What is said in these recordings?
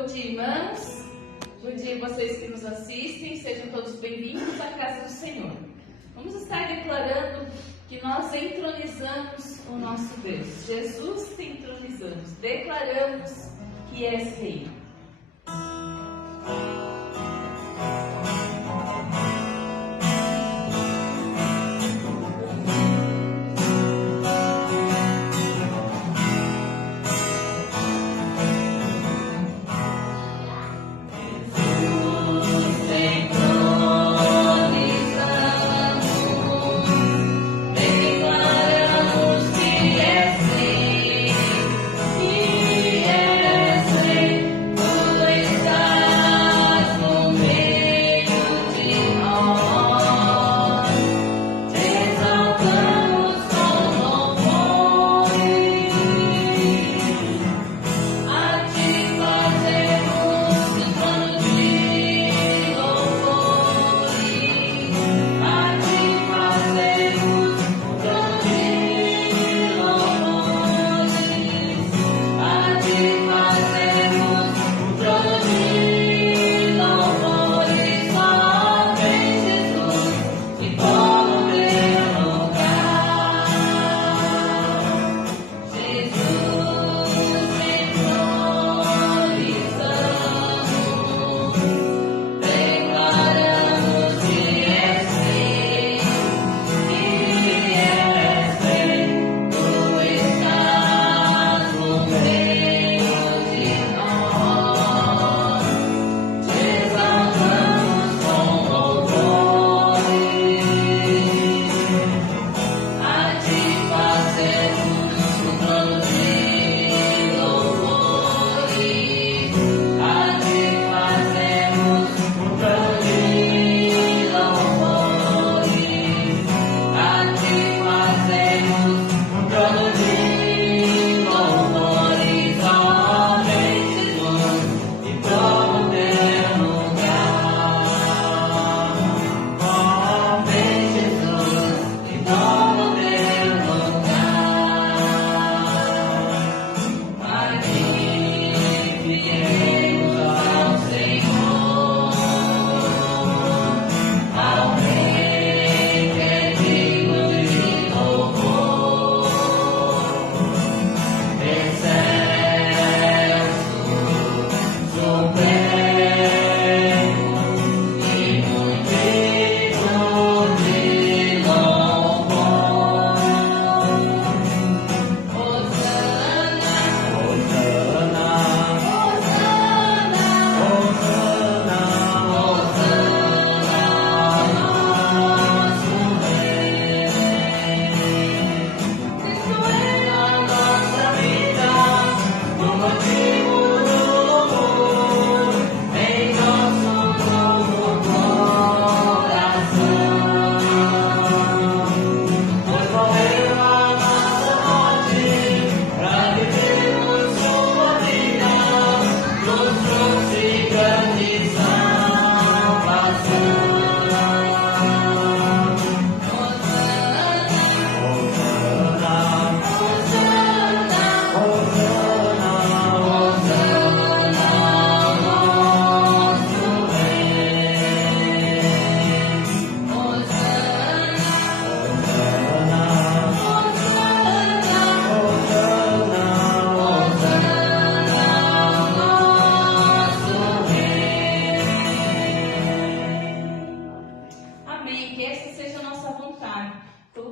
Bom dia, irmãos. Bom dia, vocês que nos assistem. Sejam todos bem-vindos à casa do Senhor. Vamos estar declarando que nós entronizamos o nosso Deus. Jesus te entronizamos. Declaramos que és Rei.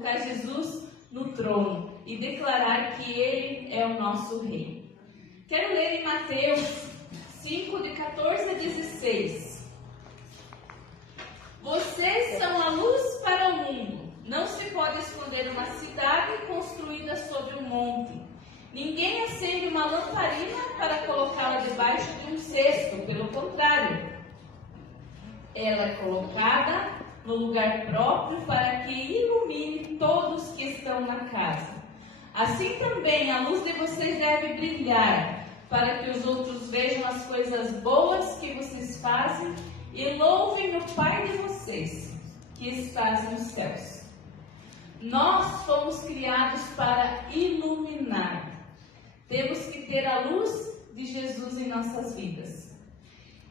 Colocar Jesus no trono e declarar que Ele é o nosso Rei. Quero ler em Mateus 5, de 14 a 16. Vocês são a luz para o mundo. Não se pode esconder uma cidade construída sobre um monte. Ninguém acende uma lamparina para colocá-la debaixo de um cesto. Pelo contrário, ela é colocada no lugar próprio para que ilumine todos que estão na casa. Assim também a luz de vocês deve brilhar, para que os outros vejam as coisas boas que vocês fazem e louvem o Pai de vocês, que está nos céus. Nós fomos criados para iluminar. Temos que ter a luz de Jesus em nossas vidas.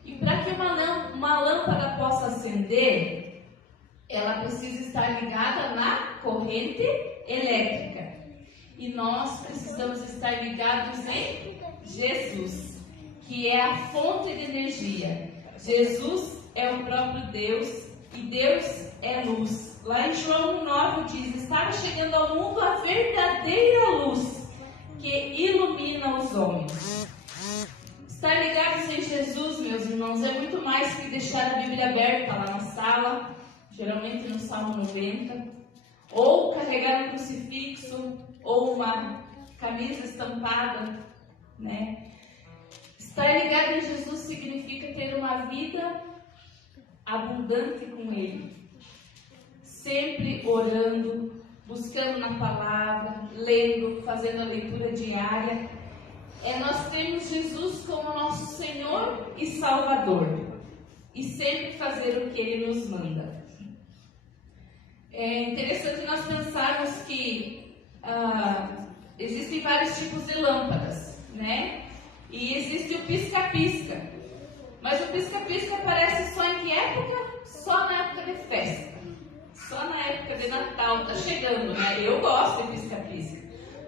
E para que uma lâmpada possa acender, ela precisa estar ligada na corrente elétrica. E nós precisamos estar ligados em Jesus, que é a fonte de energia. Jesus é o próprio Deus e Deus é luz. Lá em João 9 diz: estava chegando ao mundo a verdadeira luz que ilumina os homens. Estar ligados em Jesus, meus irmãos, é muito mais que deixar a Bíblia aberta lá na sala, geralmente no Salmo 90, ou carregar um crucifixo, ou uma camisa estampada, né? Estar ligado em Jesus significa ter uma vida abundante com Ele, sempre orando, buscando na palavra, lendo, fazendo a leitura diária. Nós temos Jesus como nosso Senhor e Salvador, e sempre fazer o que Ele nos manda. É interessante nós pensarmos que existem vários tipos de lâmpadas, né? E existe o pisca-pisca. Mas o pisca-pisca aparece só em que época? Só na época de festa. Só na época de Natal. Está chegando, né? Eu gosto de pisca-pisca.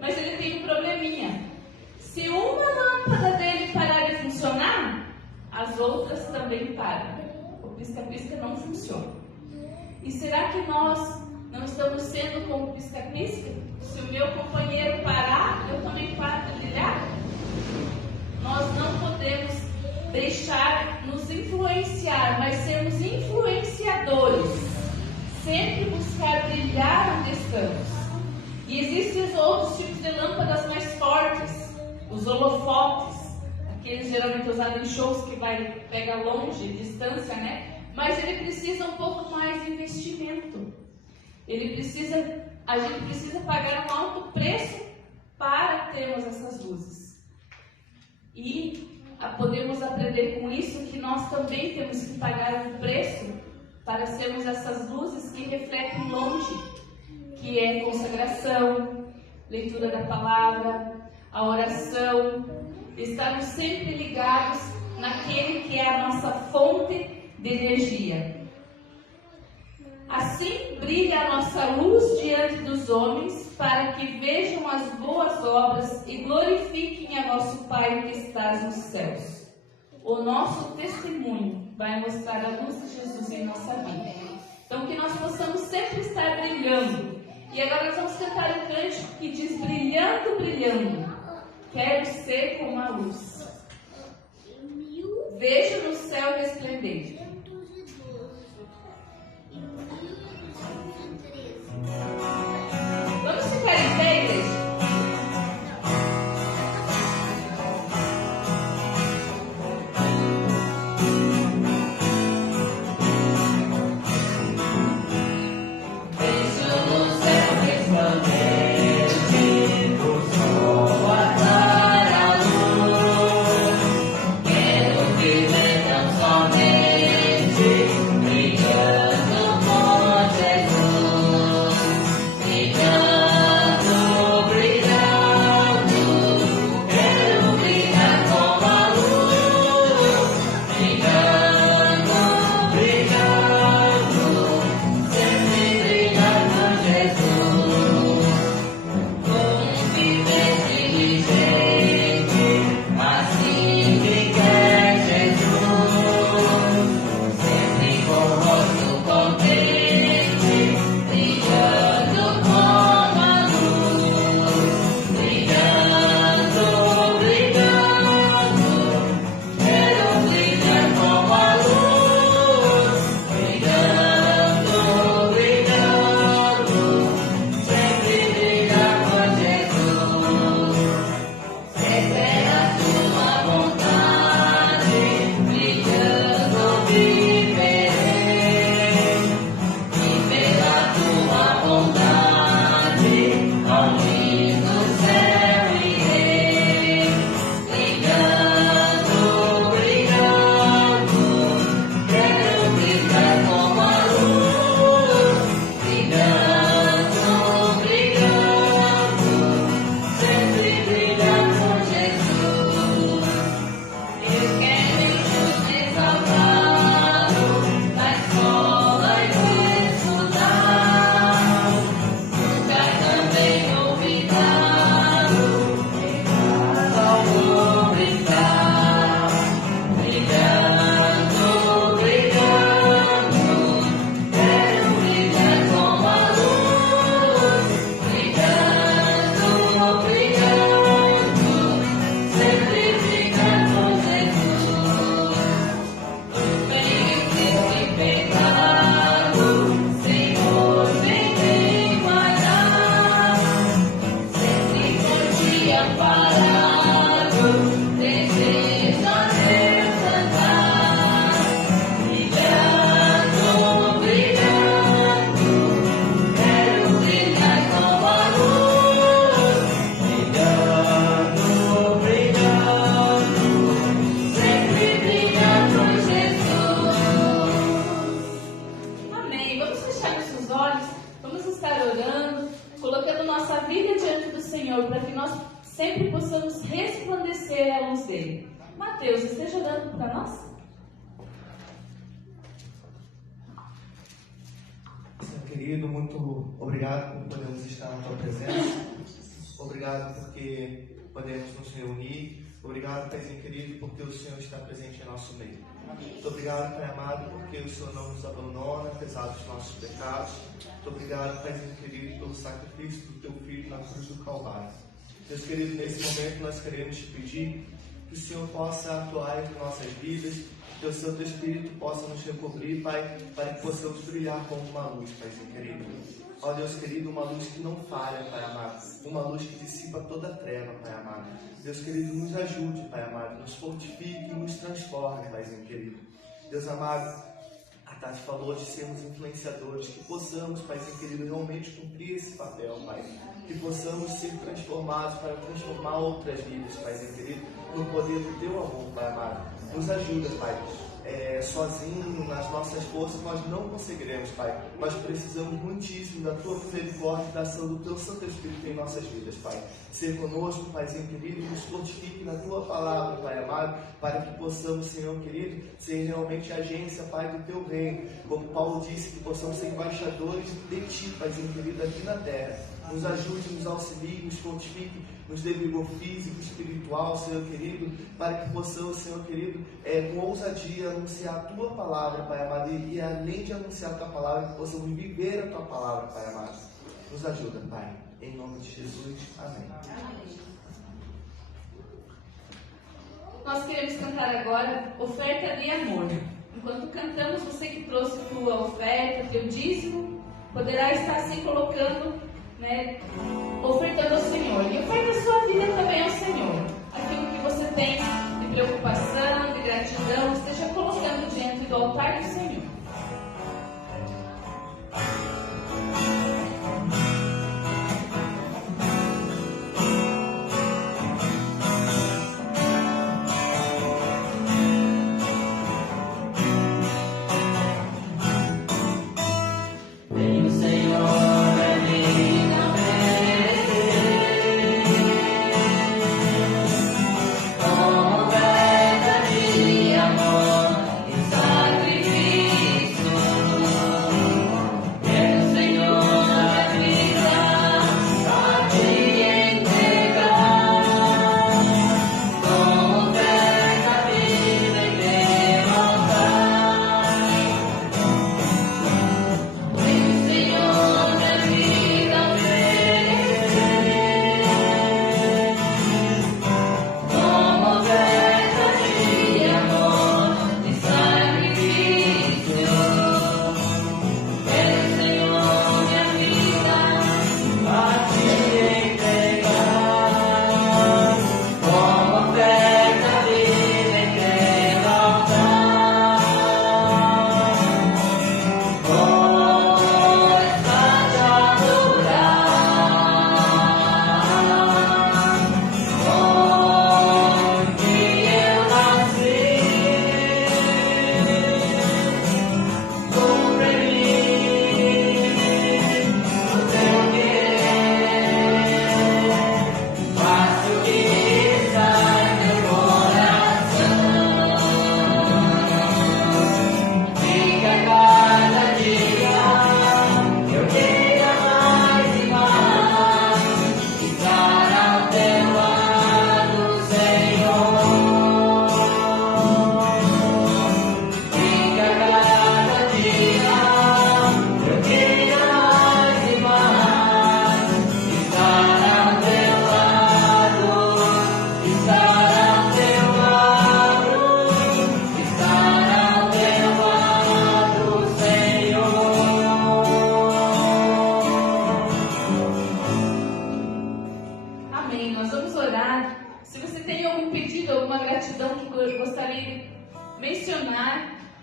Mas ele tem um probleminha. Se uma lâmpada dele parar de funcionar, as outras também param. O pisca-pisca não funciona. E será que nós não estamos sendo como pisca-pisca? Se o meu companheiro parar, eu também paro de brilhar? Nós não podemos deixar nos influenciar, mas sermos influenciadores. Sempre buscar brilhar onde estamos. E existem outros tipos de lâmpadas mais fortes. Os holofotes, aqueles geralmente usados em shows que pega longe, distância, né? Mas ele precisa um pouco mais de investimento. A gente precisa pagar um alto preço para termos essas luzes. E podemos aprender com isso que nós também temos que pagar um preço para sermos essas luzes que refletem longe, que é consagração, leitura da palavra, a oração, estarmos sempre ligados naquele que é a nossa fonte de energia. Assim brilha a nossa luz diante dos homens, para que vejam as boas obras e glorifiquem a vosso Pai que estás nos céus. O nosso testemunho vai mostrar a luz de Jesus em nossa vida. Então que nós possamos sempre estar brilhando. E agora nós vamos cantar um cântico que diz: brilhando, brilhando, quero ser como a luz. Vejo no céu resplendente. Vamos ficar em pé, igreja? Somente nossa vida diante do Senhor, para que nós sempre possamos resplandecer a luz dele. Mateus, esteja orando para nós. Senhor querido, muito obrigado por podermos estar na tua presença. Obrigado porque podemos nos reunir. Obrigado, Paizinho querido, porque o Senhor está presente em nosso meio. Muito obrigado, Pai amado, porque o Senhor não nos abandona, apesar dos nossos pecados. Muito obrigado, Paizinho querido, pelo sacrifício do teu Filho na cruz do Calvário. Deus querido, nesse momento nós queremos te pedir que o Senhor possa atuar em nossas vidas, que o Santo Espírito possa nos recobrir, Pai, para que possamos brilhar como uma luz, Paizinho querido. Ó Deus querido, uma luz que não falha, Pai amado, uma luz que dissipa toda a treva, Pai amado. Deus querido, nos ajude, Pai amado, nos fortifique e nos transforme, Paizinho querido. Deus amado, a Tati falou de sermos influenciadores, que possamos, Paizinho querido, realmente cumprir esse papel, Pai. Que possamos ser transformados para transformar outras vidas, Paizinho querido, no poder do teu amor, Pai amado. Nos ajuda, Pai. Sozinho, nas nossas forças, nós não conseguiremos, Pai. Nós precisamos muitíssimo da tua misericórdia e da ação do teu Santo Espírito em nossas vidas, Pai. Ser conosco, Paizinho querido, nos fortifique na tua palavra, Pai amado, para que possamos, Senhor querido, ser realmente agência, Pai, do teu reino. Como Paulo disse, que possamos ser embaixadores de ti, Paizinho querido, aqui na terra. Nos ajude, nos auxilie, nos fortifique, nos dê vigor físico, espiritual, Senhor querido, para que possamos, Senhor querido, com ousadia anunciar a tua palavra, Pai amado, e além de anunciar a tua palavra, que possamos viver a tua palavra, Pai amado. Nos ajuda, Pai, em nome de Jesus. Amém. Nós queremos cantar agora Oferta de Amor. Enquanto cantamos, você que trouxe tua oferta, teu dízimo, poderá estar se colocando, ofertando ao Senhor. E oferta a sua vida também ao Senhor. Aquilo que você tem de preocupação, de gratidão, esteja colocando diante do altar do Senhor.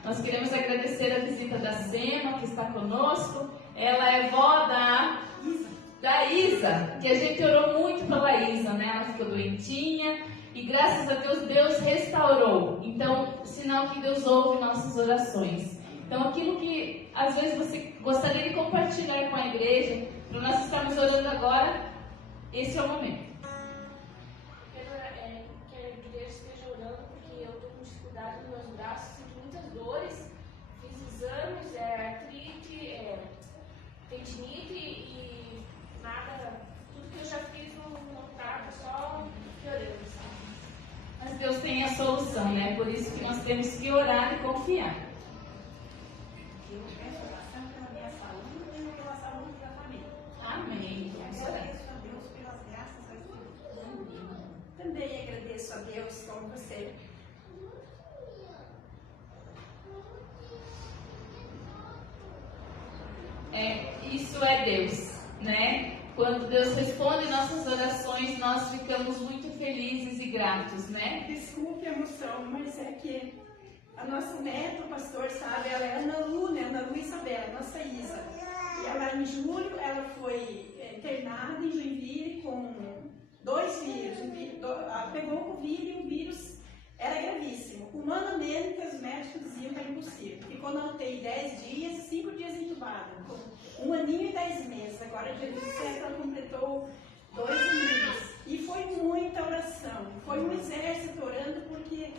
Nós queremos agradecer a visita da Sema, que está conosco. Ela é vó da Isa, que a gente orou muito pela Isa, né? Ela ficou doentinha e graças a Deus, Deus restaurou. Então, sinal que Deus ouve nossas orações. Então, aquilo que às vezes você gostaria de compartilhar com a igreja, para nós estarmos orando agora Esse é o momento. Que a igreja esteja orando, porque eu estou com dificuldade nos meus braços, sinto muitas dores, fiz exames, artrite, tendinite e nada, tudo que eu já fiz não está só piorando. Mas Deus tem a solução, né? Por isso que nós temos que orar e confiar. Eu peço oração pela minha saúde e pela saúde da família. Amém. Vamos orar. Agradeço a Deus pelas graças a Deus. Também agradeço a Deus como você. Isso é Deus, né? Quando Deus responde nossas orações, nós ficamos muito felizes e gratos, né? Desculpe a emoção, mas é que a nossa neta, o pastor, sabe, ela é Ana Lu, né? Ana Lu Isabela, nossa Isa. E ela, em julho, ela foi internada em Joinville com 2 vírus. Ela pegou o Covid e o vírus era gravíssimo. Humanamente, os médicos diziam que era impossível. Ficou na UTI 10 dias, 5 dias entubada. 1 aninho e 10 meses. Agora, dia 17, ela completou 2 aninhos. E foi muita oração. Foi um exército orando porque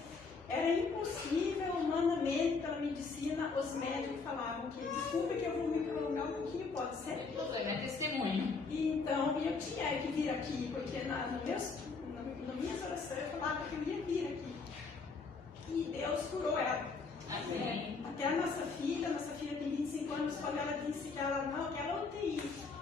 era impossível humanamente, pela medicina, os médicos falavam que, desculpa que eu vou me prolongar um pouquinho, pode ser? Não tem problema, é testemunho. E então, eu tinha que vir aqui, porque nas minhas orações eu falava que eu ia vir aqui. E Deus curou ela. Amém. Até a nossa filha tem 25 anos, quando ela disse que ela não, que ela UTI,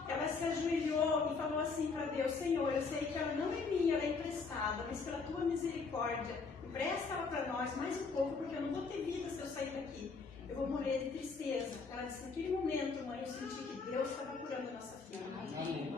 ela se ajoelhou e falou assim para Deus: Senhor, eu sei que ela não é minha, ela é emprestada, mas pela tua misericórdia, empresta ela para nós mais um pouco, porque eu não vou ter vida se eu sair daqui. Eu vou morrer de tristeza. Ela disse: naquele momento, mãe, eu senti que Deus estava curando a nossa filha.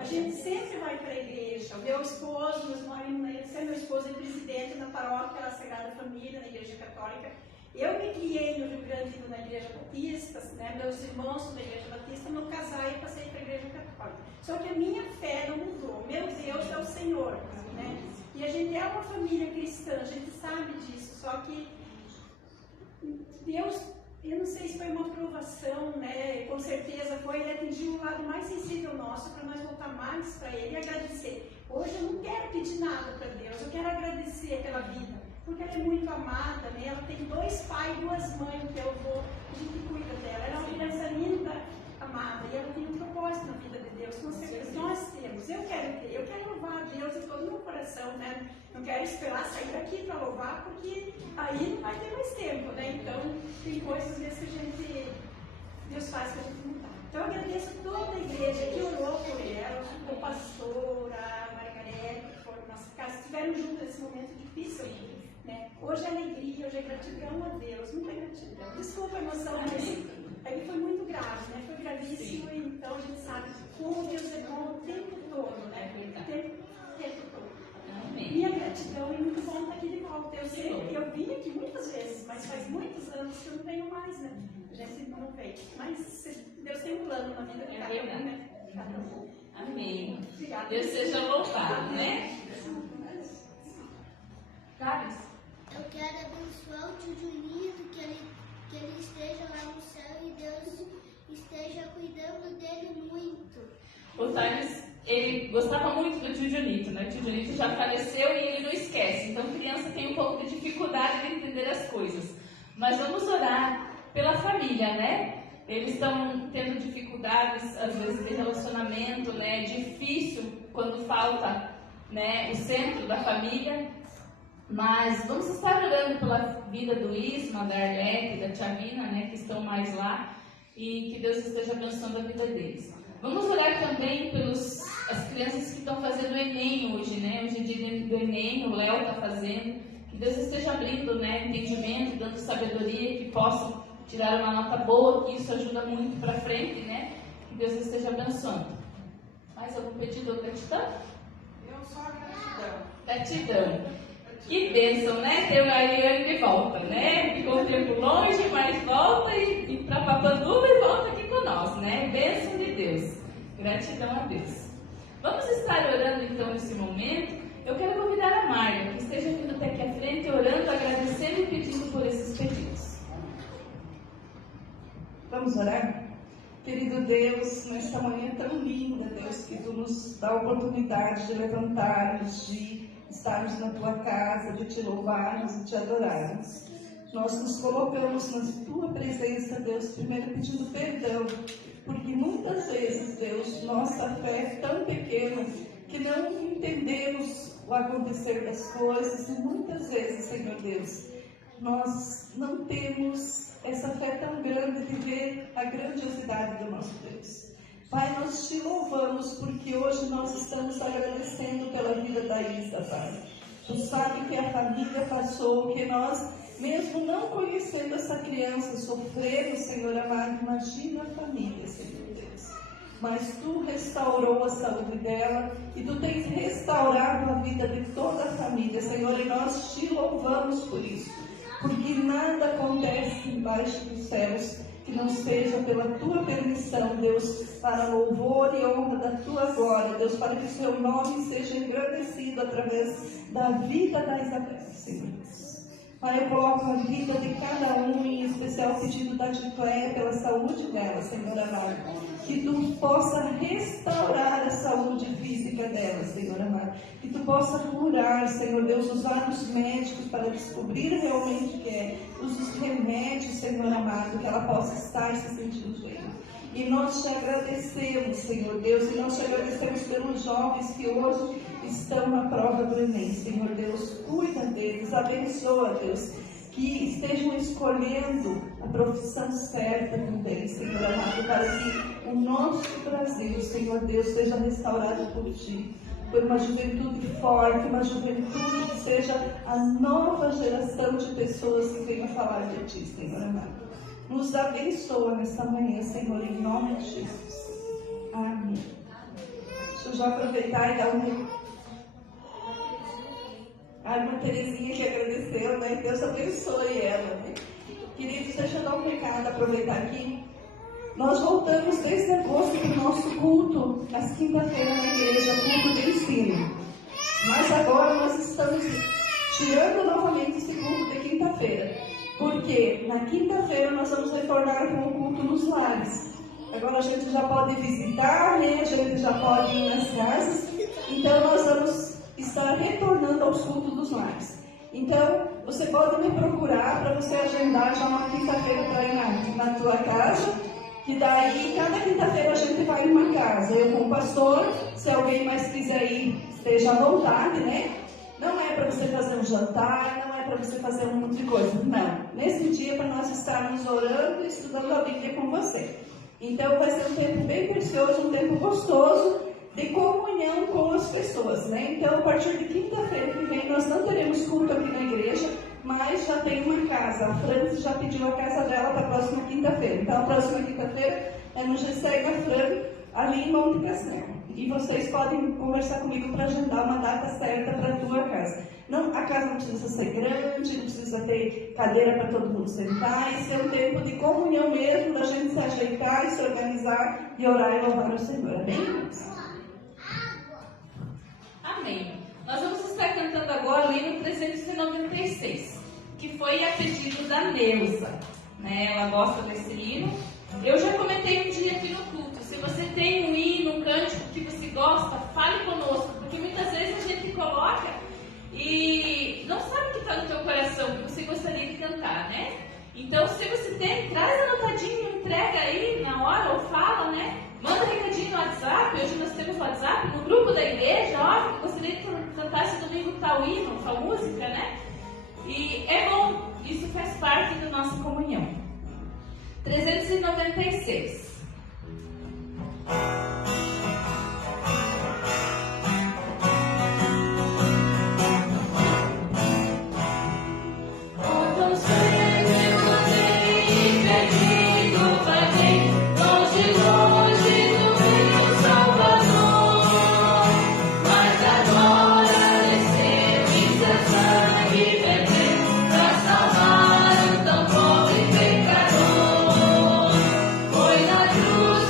A gente sempre vai para a igreja. O meu esposo, meu esposo é presidente na paróquia da Sagrada Família, na Igreja Católica. Eu me criei no Rio Grande na Igreja Batista, né? Meus irmãos são da Igreja Batista, no casar e passei para a Igreja Católica. Só que a minha fé não mudou. Meu Deus é o Senhor, né? E a gente é uma família cristã, a gente sabe disso. Só que Deus, eu não sei se foi uma provação, né? Com certeza foi. Ele atingiu o lado mais sensível nosso para nós voltar mais para Ele e agradecer. Hoje eu não quero pedir nada para Deus, eu quero agradecer pela vida. Porque ela é muito amada, né? Ela tem 2 pais e 2 mães que a gente cuida dela. Ela é uma criança linda, amada, e ela tem um propósito na vida de Deus, com certeza nós temos. Eu quero louvar a Deus de todo o meu coração, né? Não quero esperar sair daqui para louvar, porque aí não vai ter mais tempo, né? Então, tem coisas às vezes que Deus faz para a gente mudar. Então, eu agradeço a toda a igreja que orou por ela, o pastor, a Margarete, que foram na nossa casa, estiveram juntos nesse momento difícil. Né? Hoje é alegria, hoje é gratidão a Deus, muita gratidão. Desculpa a emoção, mas é que foi muito grave, né? Foi gravíssimo. E então a gente sabe como Deus é bom o tempo todo, né? O tempo todo. Amém. Minha gratidão, e muito bom estar aqui de volta. Eu vim aqui muitas vezes, mas faz muitos anos que eu não venho mais, né? A gente não vem. Mas Deus tem um plano na vida de cada um, né? Amém. Obrigada. Deus seja louvado, né? Carlos? Eu quero abençoar o tio Junito, que ele esteja lá no céu e Deus esteja cuidando dele muito. O Thales, ele gostava muito do tio Junito, né? O tio Junito já faleceu e ele não esquece. Então, criança tem um pouco de dificuldade de entender as coisas. Mas vamos orar pela família, né? Eles estão tendo dificuldades, às vezes, de relacionamento, né? É difícil quando falta, né, o centro da família. Mas vamos estar orando pela vida do Isma, da Arlete, da Tia Vina, né, que estão mais lá, e que Deus esteja abençoando a vida deles. Vamos orar também pelas crianças que estão fazendo o Enem hoje, né? Hoje é dia do Enem, o Léo está fazendo. Que Deus esteja abrindo, né, entendimento, dando sabedoria, que possam tirar uma nota boa, que isso ajuda muito para frente, né? Que Deus esteja abençoando. Mais algum pedido ou gratidão? Eu só a gratidão. Gratidão. Que bênção, né? Ter o Ariane de volta, né? Ficou um tempo longe, mas volta e para Papanduva e volta aqui com nós, né? Bênção de Deus. Gratidão a Deus. Vamos estar orando então nesse momento. Eu quero convidar a Marga, que esteja vindo até aqui à frente, orando, agradecendo e pedindo por esses pedidos. Vamos orar? Querido Deus, nesta manhã tão linda, Deus, que Tu nos nos dá a oportunidade de levantarmos, de estarmos na Tua casa, de Te louvarmos e Te adorarmos. Nós nos colocamos na Tua presença, Deus, primeiro pedindo perdão, porque muitas vezes, Deus, nossa fé é tão pequena que não entendemos o acontecer das coisas, e muitas vezes, Senhor Deus, nós não temos essa fé tão grande de ver a grandiosidade do nosso Deus. Pai, nós Te louvamos porque hoje nós estamos agradecendo pela vida da Isa, Pai. Tu sabe que a família passou, que nós, mesmo não conhecendo essa criança, sofremos, Senhor amado, imagina a família, Senhor Deus. Mas Tu restaurou a saúde dela e Tu tens restaurado a vida de toda a família, Senhor, e nós Te louvamos por isso, porque nada acontece embaixo dos céus que não seja pela Tua permissão, Deus, para louvor e honra da Tua glória, Deus, para que o Seu nome seja engrandecido através da vida da Isabel, Senhor. Pai, eu coloco a vida de cada um, em especial o pedido da Dicléia pela saúde dela, Senhor amado. Que Tu possa restaurar a saúde física dela, Senhor amado. Que Tu possa curar, Senhor Deus, usar os médicos para descobrir realmente o que é. Usa os remédios, Senhor amado, que ela possa estar se sentindo bem. E nós Te agradecemos, Senhor Deus, e nós Te agradecemos pelos jovens que hoje estão na prova do Enem, Senhor Deus. Cuida deles, abençoa, Deus, que estejam escolhendo a profissão certa também, Senhor amado, para que o nosso Brasil, Senhor Deus, seja restaurado por Ti, por uma juventude forte, uma juventude que seja a nova geração de pessoas que venham falar de Ti, Senhor amado. Nos abençoa nesta manhã, Senhor, em nome de Jesus. Amém. Deixa eu já aproveitar e dar a irmã Terezinha que agradeceu, né? Deus abençoe ela, né? Queridos, deixa eu dar um recado, aproveitar aqui. Nós voltamos desde agosto para o nosso culto, às quinta-feiras na igreja, culto de ensino. Mas agora nós estamos tirando novamente esse culto de quinta-feira. Porque na quinta-feira nós vamos retornar com o culto nos lares. Agora a gente já pode visitar, né? A gente já pode ir nas casas. Então nós vamos estar retornando aos cultos dos lares. Então você pode me procurar para você agendar já uma quinta-feira para ir na tua casa. Que daí cada quinta-feira a gente vai em uma casa. Eu com o pastor, se alguém mais quiser ir, esteja à vontade, né? Não é para você fazer um jantar, não é para você fazer um monte de coisa. Não. Nesse dia é para nós estarmos orando e estudando a Bíblia com você. Então vai ser um tempo bem precioso, um tempo gostoso de comunhão com as pessoas, né? Então a partir de quinta-feira que vem nós não teremos culto aqui na igreja, mas já tem uma casa. A Francis já pediu a casa dela para a próxima quinta-feira. Então a próxima quinta-feira é no GCEG Fran, ali em Monte Castelo. E vocês podem conversar comigo para agendar uma data certa para a tua casa. Não, a casa não precisa ser grande, não precisa ter cadeira para todo mundo sentar. Esse é um tempo de comunhão mesmo, da gente se ajeitar e se organizar e orar e louvar o Senhor. Amém? Amém. Nós vamos estar cantando agora o hino 396, que foi a pedido da Neuza. Né? Ela gosta desse hino. Eu já comentei um dia aqui no culto. Se você tem um hino, um cântico que você gosta, fale conosco, porque muitas vezes a gente coloca e não sabe o que está no teu coração, que você gostaria de cantar, né? Então, se você tem, traz anotadinho, entrega aí na hora ou fala, né? Manda um recadinho no WhatsApp. Hoje nós temos o WhatsApp no grupo da igreja. Ó, gostaria de cantar esse domingo tal hino, tal música, né? E é bom, isso faz parte da nossa comunhão. 396. Foi na cruz,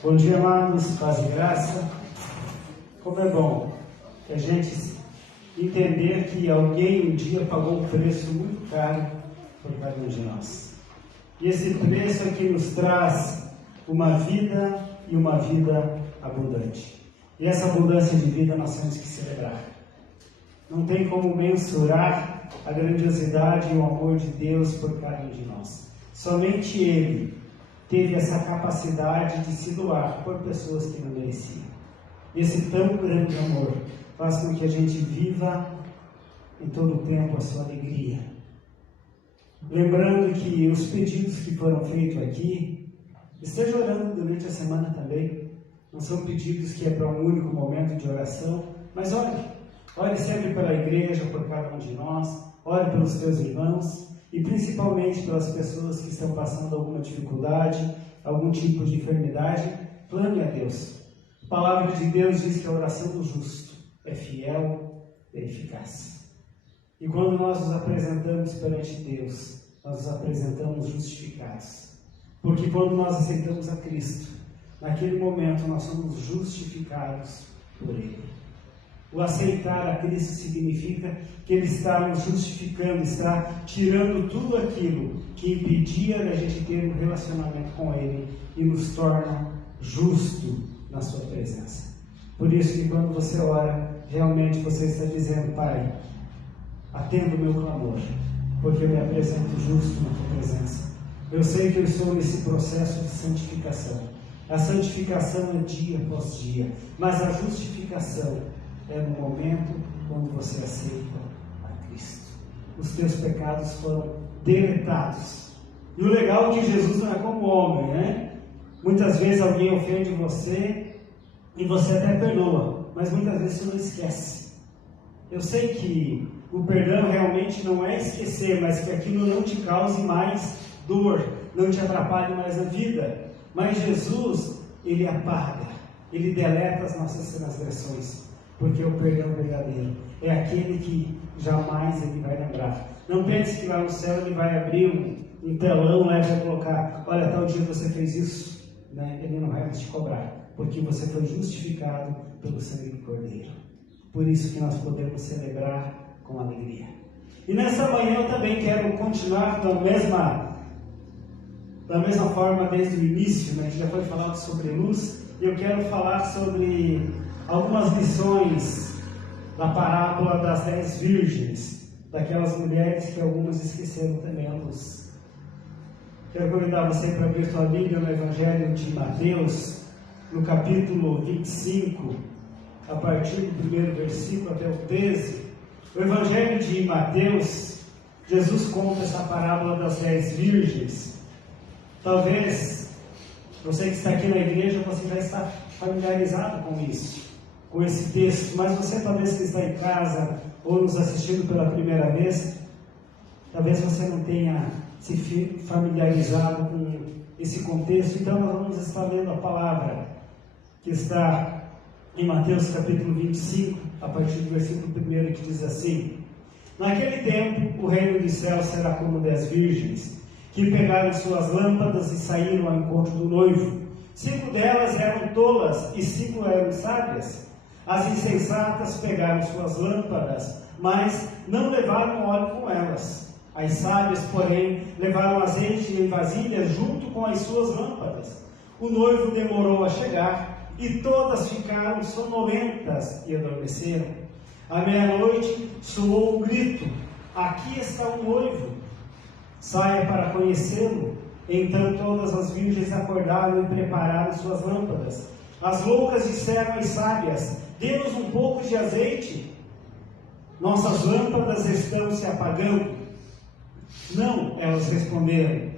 Bom dia, amados, paz e graça. Como é bom a gente entender que alguém um dia pagou um preço muito caro por cada um de nós. E esse preço é que nos traz uma vida e uma vida abundante. E essa abundância de vida nós temos que celebrar. Não tem como mensurar a grandiosidade e o amor de Deus por cada um de nós. Somente Ele teve essa capacidade de se doar por pessoas que não mereciam. Esse tão grande amor faz com que a gente viva em todo o tempo a sua alegria. Lembrando que os pedidos que foram feitos aqui, esteja orando durante a semana também. Não são pedidos que é para um único momento de oração, mas ore sempre pela igreja, por cada um de nós, ore pelos teus irmãos, e principalmente pelas pessoas que estão passando alguma dificuldade, algum tipo de enfermidade, clame a Deus. A palavra de Deus diz que a oração do justo é fiel e eficaz. E quando nós nos apresentamos perante Deus, nós nos apresentamos justificados. Porque quando nós aceitamos a Cristo, naquele momento nós somos justificados por Ele. O aceitar a Cristo significa que Ele está nos justificando, está tirando tudo aquilo que impedia da gente ter um relacionamento com Ele e nos torna justo na sua presença. Por isso que quando você ora, realmente você está dizendo: Pai, atenda o meu clamor, porque eu me apresento justo na tua presença. Eu sei que eu estou nesse processo de santificação. A santificação é dia após dia, mas a justificação é no momento quando você aceita a Cristo. Os teus pecados foram deletados. E o legal é que Jesus não é como homem, né? Muitas vezes alguém ofende você e você até perdoa, mas muitas vezes você não esquece. Eu sei que o perdão realmente não é esquecer, mas que aquilo não te cause mais dor, não te atrapalhe mais na vida. Mas Jesus, Ele apaga, Ele deleta as nossas transgressões. Porque o perdão verdadeiro é aquele que jamais Ele vai lembrar. Não pense que lá no céu Ele vai abrir um telão, né, para colocar: olha, tal dia você fez isso. Né? Ele não vai mais te cobrar, porque você foi justificado pelo sangue do Cordeiro. Por isso que nós podemos celebrar com alegria. E nessa manhã eu também quero continuar da mesma forma desde o início, né? A gente já foi falado sobre luz, e eu quero falar sobre algumas lições da parábola das 10 virgens, daquelas mulheres que algumas esqueceram também a luz. Quero convidar você para abrir sua Bíblia no Evangelho de Mateus, no capítulo 25, a partir do primeiro versículo até o 13. O Evangelho de Mateus, Jesus conta essa parábola das 10 virgens. Talvez você que está aqui na igreja, você já está familiarizado com isso, com esse texto, mas você talvez que está em casa ou nos assistindo pela primeira vez, talvez você não tenha se familiarizado com esse contexto. Então nós vamos estar lendo a palavra que está em Mateus capítulo 25, a partir do versículo 1, que diz assim: Naquele tempo o reino dos céus será como 10 virgens, que pegaram suas lâmpadas e saíram ao encontro do noivo. 5 delas eram tolas e 5 eram sábias. As insensatas pegaram suas lâmpadas, mas não levaram óleo com elas. As sábias, porém, levaram azeite em vasilhas junto com as suas lâmpadas. O noivo demorou a chegar e todas ficaram sonolentas e adormeceram. À meia-noite soou um grito: Aqui está o noivo, saia para conhecê-lo. Então todas as virgens acordaram e prepararam suas lâmpadas. As loucas disseram às sábias: dê-nos um pouco de azeite. Nossas lâmpadas estão se apagando. Não, elas responderam.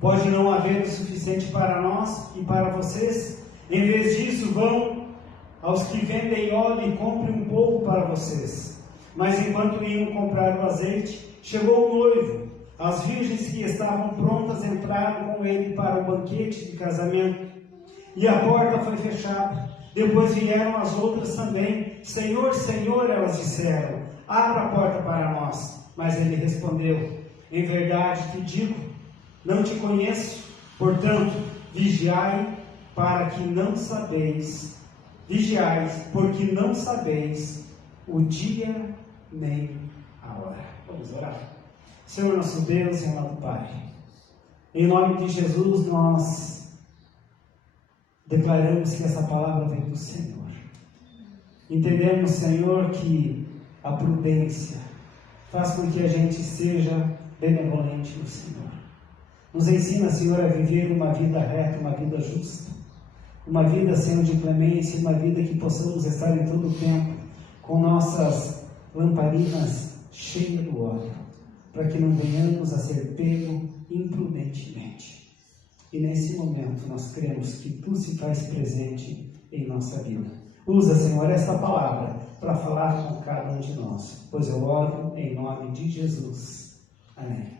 Pode não haver o suficiente para nós e para vocês? Em vez disso, vão aos que vendem óleo e comprem um pouco para vocês. Mas enquanto iam comprar o azeite, chegou o noivo. As virgens que estavam prontas entraram com ele para o banquete de casamento. E a porta foi fechada. Depois vieram as outras também. Senhor, Senhor, elas disseram, abra a porta para nós. Mas ele respondeu, em verdade te digo, não te conheço. Portanto, vigiai para que não sabeis. Vigiai, porque não sabeis o dia nem a hora. Vamos orar. Senhor nosso Deus e amado Pai, em nome de Jesus nós declaramos que essa palavra vem do Senhor. Entendemos, Senhor, que a prudência faz com que a gente seja benevolente no Senhor. Nos ensina, Senhor, a viver uma vida reta, uma vida justa, uma vida, Senhor, de clemência, uma vida que possamos estar em todo o tempo com nossas lamparinas cheias do óleo, para que não venhamos a ser pego imprudentemente. E nesse momento nós cremos que Tu se faz presente em nossa vida. Usa, Senhor, esta palavra para falar com cada um de nós, pois eu oro em nome de Jesus. Amém.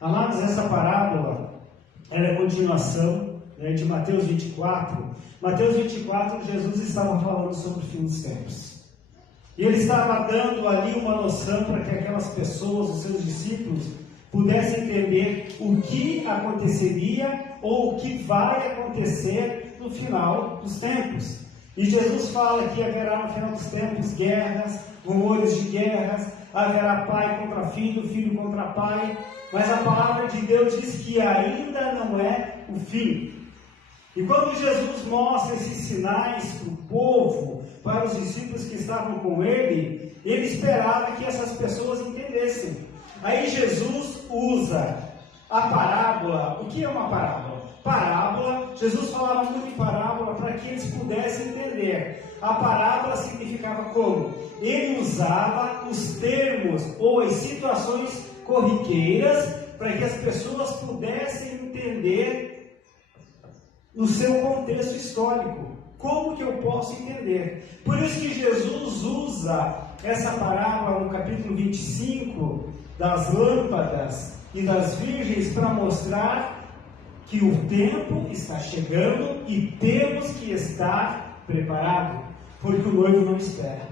Amados, essa parábola ela é a continuação de Mateus 24. Mateus 24, Jesus estava falando sobre o fim dos tempos. E ele estava dando ali uma noção para que aquelas pessoas, os seus discípulos, pudessem entender o que aconteceria ou o que vai acontecer no final dos tempos. E Jesus fala que haverá no final dos tempos guerras, rumores de guerras, haverá pai contra filho, filho contra pai, mas a palavra de Deus diz que ainda não é o fim. E quando Jesus mostra esses sinais para o povo, para os discípulos que estavam com ele, ele esperava que essas pessoas entendessem. Aí Jesus usa a parábola. O que é uma parábola? Parábola, Jesus falava muito em parábola para que eles pudessem entender. A parábola significava como? Ele usava os termos ou as situações corriqueiras para que as pessoas pudessem entender no seu contexto histórico. Como que eu posso entender? Por isso que Jesus usa essa parábola no capítulo 25 das lâmpadas e das virgens para mostrar que o tempo está chegando e temos que estar preparados, porque o noivo não espera.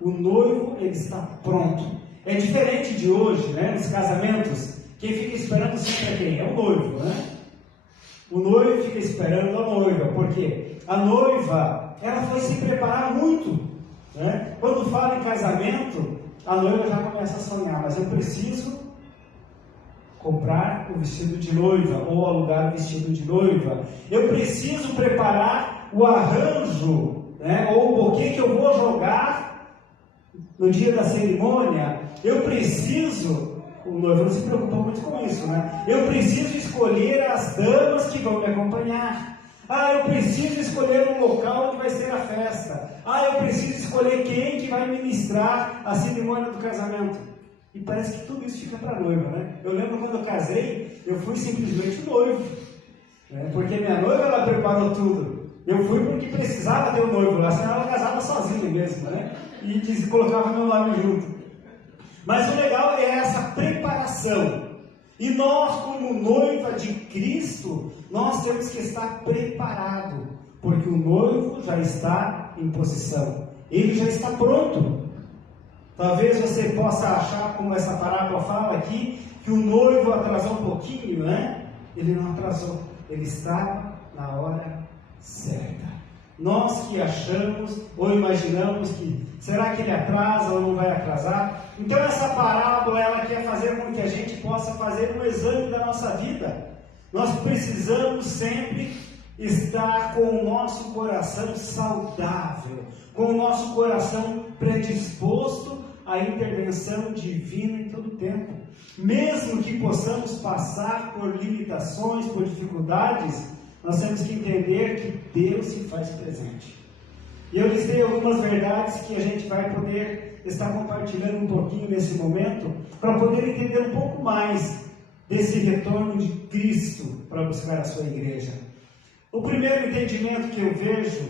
O noivo, ele está pronto. É diferente de hoje, né? Nos casamentos, quem fica esperando sempre é quem? É o noivo, né? O noivo fica esperando a noiva, porque a noiva, ela foi se preparar muito, né? Quando fala em casamento, a noiva já começa a sonhar, mas eu preciso comprar o vestido de noiva, ou alugar o vestido de noiva, eu preciso preparar o arranjo, né? Ou o buquê que eu vou jogar no dia da cerimônia, eu preciso... O noivo não se preocupa muito com isso, né? Eu preciso escolher as damas que vão me acompanhar. Eu preciso escolher um local onde vai ser a festa. Eu preciso escolher quem que vai ministrar a cerimônia do casamento. E parece que tudo isso fica para a noiva, né? Eu lembro quando eu casei, eu fui simplesmente noivo, né? Porque minha noiva, ela preparou tudo. Eu fui porque precisava ter um noivo lá, senão ela casava sozinha mesmo, né? E colocava meu nome junto. Mas o legal é essa preparação. E nós, como noiva de Cristo, nós temos que estar preparados, porque o noivo já está em posição. Ele já está pronto. Talvez você possa achar, como essa parábola fala aqui, que o noivo atrasou um pouquinho, né? Ele não atrasou. Ele estava na hora certa. Nós que achamos ou imaginamos que será que ele atrasa ou não vai atrasar? Então essa parábola ela quer fazer com que a gente possa fazer um exame da nossa vida. Nós precisamos sempre estar com o nosso coração saudável, com o nosso coração predisposto a intervenção divina em todo o tempo. Mesmo que possamos passar por limitações, por dificuldades, nós temos que entender que Deus se faz presente. E eu lhes dei algumas verdades que a gente vai poder estar compartilhando um pouquinho nesse momento, para poder entender um pouco mais desse retorno de Cristo para buscar a sua igreja. O primeiro entendimento que eu vejo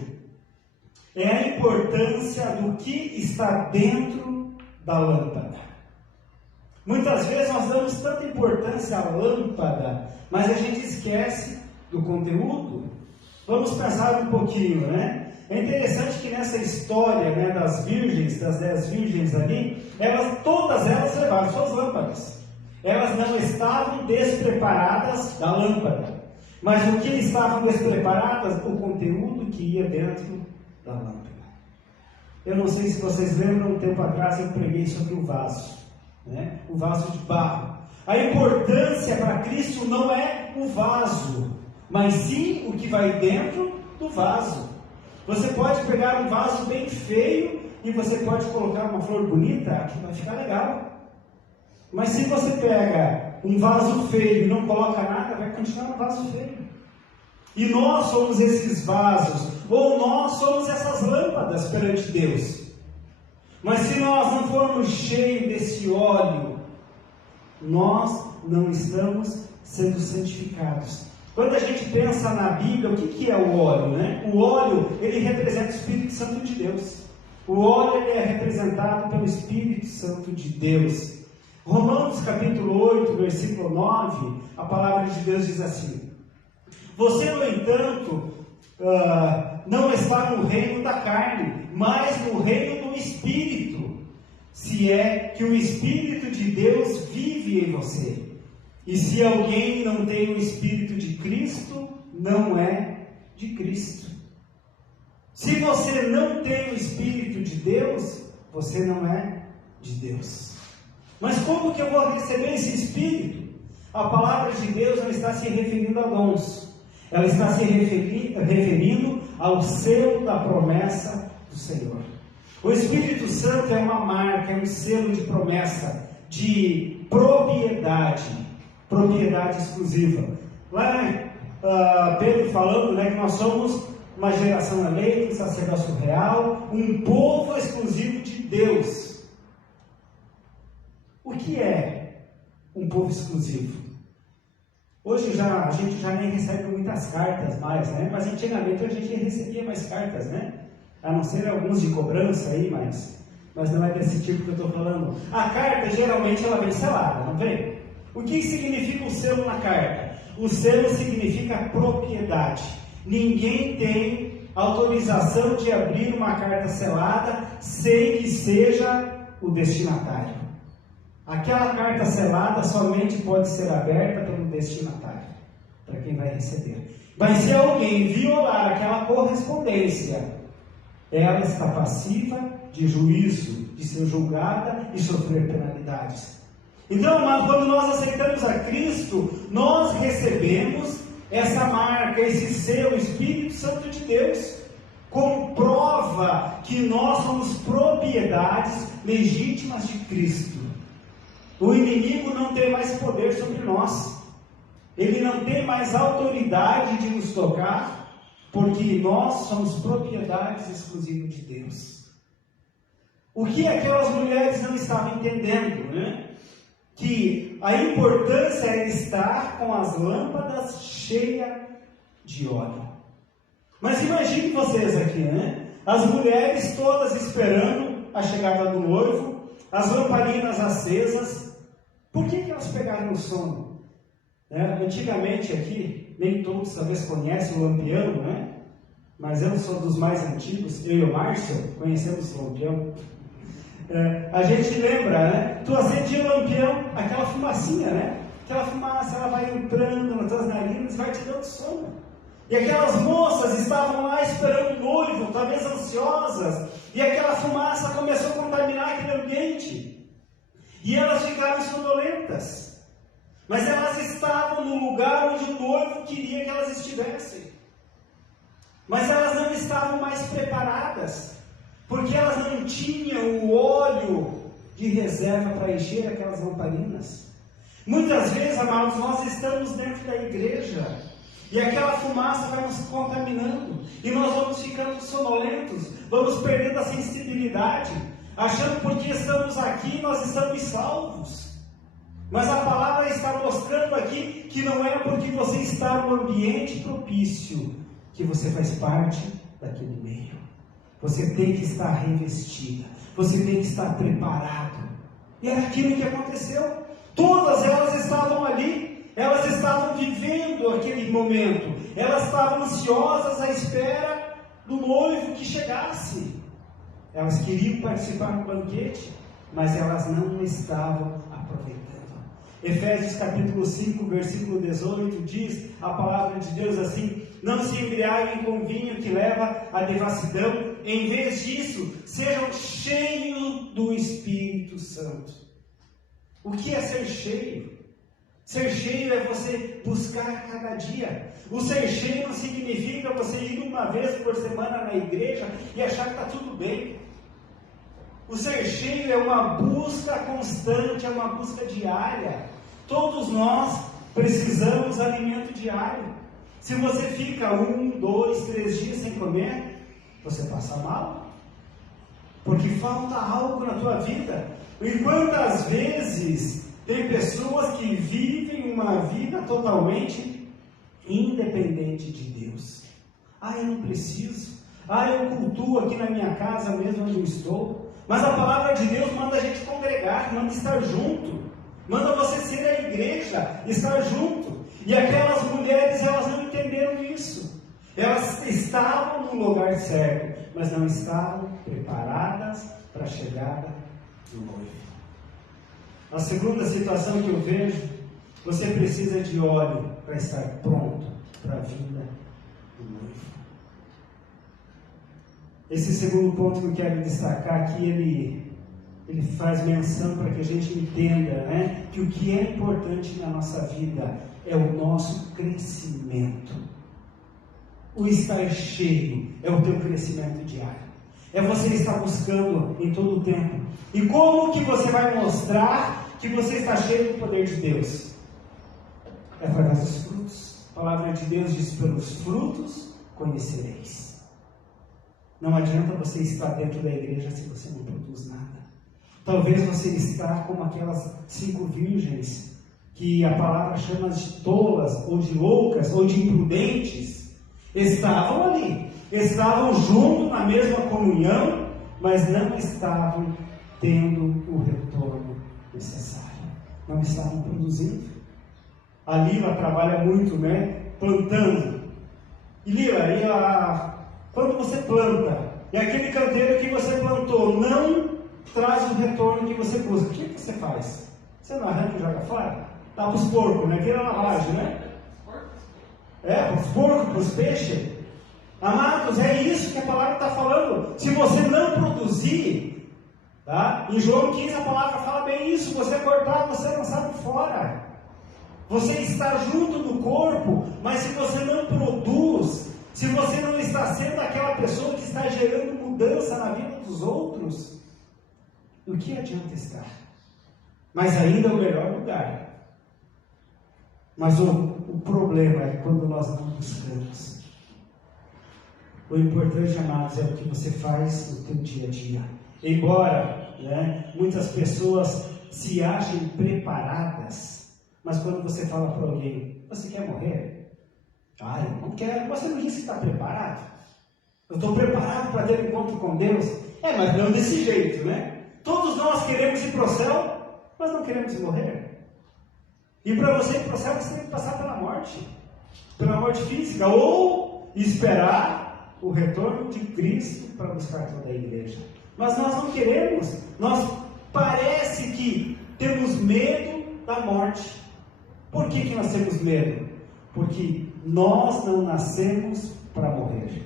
é a importância do que está dentro da lâmpada. Muitas vezes nós damos tanta importância à lâmpada, mas a gente esquece do conteúdo. Vamos pensar um pouquinho, né? É interessante que nessa história, né, das virgens, das 10 virgens ali, todas elas levaram suas lâmpadas. Elas não estavam despreparadas da lâmpada. Mas o que estavam despreparadas? O conteúdo que ia dentro da lâmpada. Eu não sei se vocês lembram, um tempo atrás eu preguei sobre o vaso, né? O vaso de barro. A importância para Cristo não é o vaso, mas sim o que vai dentro do vaso. Você pode pegar um vaso bem feio e você pode colocar uma flor bonita, que vai ficar legal. Mas se você pega um vaso feio e não coloca nada, vai continuar um vaso feio. E nós somos esses vasos, ou nós somos essas lâmpadas perante Deus. Mas se nós não formos cheios desse óleo, nós não estamos sendo santificados. Quando a gente pensa na Bíblia, o que é o óleo, né? O óleo, ele representa o Espírito Santo de Deus. O óleo, ele é representado pelo Espírito Santo de Deus. Romanos capítulo 8, versículo 9, a palavra de Deus diz assim: você, no entanto, não está no reino da carne, mas no reino do Espírito, se é que o Espírito de Deus vive em você. E se alguém não tem o Espírito de Cristo, não é de Cristo. Se você não tem o Espírito de Deus, você não é de Deus. Mas como que eu vou receber esse Espírito? A palavra de Deus não está se referindo a dons. Ela está se referindo ao selo da promessa do Senhor. O Espírito Santo é uma marca, é um selo de promessa, de propriedade exclusiva. Lá, Pedro falando, né, que nós somos uma geração eleita, um sacerdócio real, um povo exclusivo de Deus. O que é um povo exclusivo? Hoje a gente já nem recebe muitas cartas mais, né? Mas antigamente a gente recebia mais cartas, né? A não ser alguns de cobrança aí, mas não é desse tipo que eu estou falando. A carta geralmente ela vem selada, não vem? O que significa o selo na carta? O selo significa propriedade. Ninguém tem autorização de abrir uma carta selada sem que seja o destinatário. Aquela carta selada somente pode ser aberta pelo destinatário, para quem vai receber. Mas se alguém violar aquela correspondência, ela está passiva de juízo, de ser julgada e sofrer penalidades. Então, mas quando nós aceitamos a Cristo, nós recebemos essa marca, esse selo, o Espírito Santo de Deus, como prova que nós somos propriedades legítimas de Cristo. O inimigo não tem mais poder sobre nós. Ele não tem mais autoridade de nos tocar, porque nós somos propriedades exclusivas de Deus. O que aquelas mulheres não estavam entendendo, né? Que a importância é estar com as lâmpadas cheias de óleo. Mas imagine vocês aqui, né? As mulheres todas esperando a chegada do noivo, as lamparinas acesas. Por que elas pegaram no sono? Antigamente aqui, nem todos talvez conhecem o lampião, né? Mas eu sou dos mais antigos, eu e o Márcio conhecemos o lampião. A gente lembra, né? Tu acende o lampião, aquela fumacinha, né? Aquela fumaça, ela vai entrando nas tuas narinas, vai te dando sono. E aquelas moças estavam lá esperando o noivo, talvez ansiosas, e aquela fumaça começou a contaminar aquele ambiente. E elas ficaram sonolentas. Mas elas estavam no lugar onde o noivo queria que elas estivessem. Mas elas não estavam mais preparadas, porque elas não tinham o óleo de reserva para encher aquelas lamparinas. Muitas vezes, amados, nós estamos dentro da igreja e aquela fumaça vai nos contaminando e nós vamos ficando sonolentos, vamos perdendo a sensibilidade, achando porque estamos aqui nós estamos salvos. Mas a palavra está mostrando aqui que não é porque você está no ambiente propício que você faz parte daquele meio. Você tem que estar revestida, você tem que estar preparado. E era aquilo que aconteceu. Todas elas estavam ali, elas estavam vivendo aquele momento, elas estavam ansiosas à espera do noivo que chegasse. Elas queriam participar do banquete, mas elas não estavam aproveitando. Efésios capítulo 5, versículo 18 diz a palavra de Deus assim: não se embriaguem com vinho que leva à devassidão, em vez disso, sejam cheios do Espírito Santo. O que é ser cheio? Ser cheio é você buscar cada dia. O ser cheio não significa você ir uma vez por semana na igreja e achar que está tudo bem. O ser cheio é uma busca constante, é uma busca diária. Todos nós precisamos de alimento diário. Se você fica 1, 2, 3 dias sem comer, você passa mal. Porque falta algo na tua vida. E quantas vezes tem pessoas que vivem uma vida totalmente independente de Deus? Eu não preciso. Eu cultuo aqui na minha casa mesmo onde eu estou. Mas a palavra de Deus manda a gente congregar, manda estar junto. Manda você ser a igreja, estar junto. E aquelas mulheres, elas não entenderam isso. Elas estavam no lugar certo, mas não estavam preparadas para a chegada do noivo. A segunda situação que eu vejo, você precisa de óleo para estar pronto para a vinda do noivo. Esse segundo ponto que eu quero destacar aqui, ele faz menção para que a gente entenda, que o que é importante na nossa vida é o nosso crescimento. O estar cheio é o teu crescimento diário. É você estar buscando em todo o tempo. E como que você vai mostrar que você está cheio do poder de Deus? É através dos frutos. A palavra de Deus diz: pelos frutos conhecereis. Não adianta você estar dentro da igreja se você não produz nada. Talvez você está como aquelas 5 virgens que a palavra chama de tolas, ou de loucas, ou de imprudentes. Estavam ali, estavam junto na mesma comunhão, mas não estavam tendo o retorno necessário. Não estavam produzindo. A Lila trabalha muito, plantando. E Lila, quando você planta, e aquele canteiro que você plantou não traz o retorno que você busca, o que você faz? Você não arranca e joga fora? Dá para os porcos, aqui na lavagem, para os porcos, para os peixes. Amados, é isso que a palavra está falando. Se você não produzir, em João 15 a palavra fala bem isso: você cortar, você é lançado fora. Você está junto do corpo, mas se você não produz, se você não está sendo aquela pessoa que está gerando mudança na vida dos outros, o que adianta estar? Mas ainda é o melhor lugar. Mas o problema é quando nós não buscamos. O importante, amados, é o que você faz no teu dia a dia. Embora muitas pessoas se achem preparadas, mas quando você fala para alguém: você quer morrer? Eu não quero. Você não disse que está preparado? Eu estou preparado para ter um encontro com Deus. Mas não desse jeito, Todos nós queremos ir para o céu, mas não queremos morrer. E para você ir para o céu, você tem que passar pela morte física, ou esperar o retorno de Cristo para buscar toda a igreja. Mas nós não queremos. Nós parece que temos medo da morte. Por que nós temos medo? Porque nós não nascemos para morrer.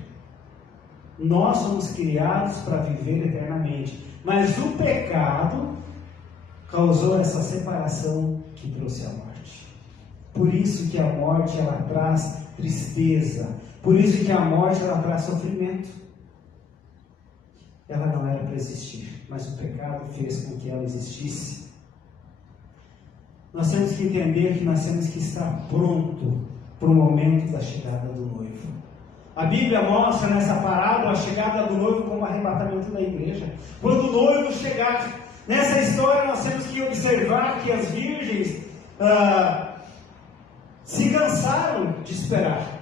Nós somos criados para viver eternamente. Mas o pecado causou essa separação que trouxe a morte. Por isso que a morte, ela traz tristeza. Por isso que a morte, ela traz sofrimento. ela não era para existir, mas o pecado fez com que ela existisse. Nós temos que entender que nós temos que estar pronto para o momento da chegada do noivo. A Bíblia mostra nessa parábola a chegada do noivo como arrebatamento da igreja. Quando o noivo chegar, nessa história nós temos que observar que as virgens se cansaram de esperar.